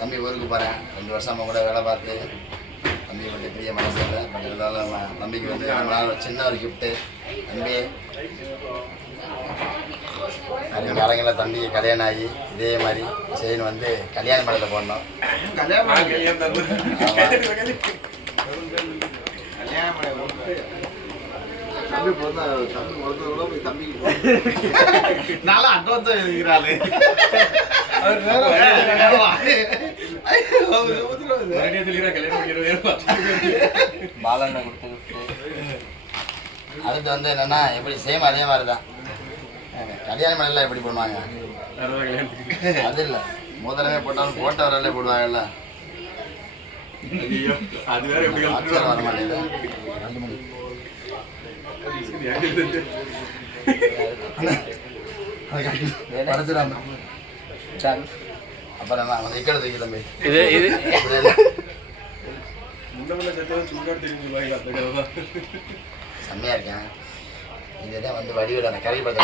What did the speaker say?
தம்பி ஊருக்கு போகிறேன் 2 வருஷமாக கூட வேலை பார்த்து தம்பி வந்து பெரிய மனசு இல்லை. பட் இருந்தாலும் தம்பிக்கு வந்து ரொம்ப நாள் சின்ன ஒரு கிஃப்ட்டு. தம்பி காலங்களில் தம்பிக்கு கல்யாணம் ஆகி இதே மாதிரி செயின் வந்து கல்யாண மண்டலத்தில் போடணும். தம்பி பிறந்தா தம்பி பிறந்தது கூட போய் தம்பிக்கு நல்லா அட்வான்ஸ் இருக்கிறாள். அதுக்கு வந்து என்னன்னா எப்படி சேம் அதே மாதிரி தான் கல்யாண மண்டலில் எப்படி போடுவாங்க. அது இல்லை முதலமே போட்டாலும் போட்ட வரல போடுவாங்கல்ல. அது வேற எப்படி வர மாட்டேங்குது. 2 மணி அப்புறம் என்ன இக்கடை தூக்கி தம்பி செம்மையா இருக்கேன். இதுதான் வந்து வடிவில் கறி பார்த்து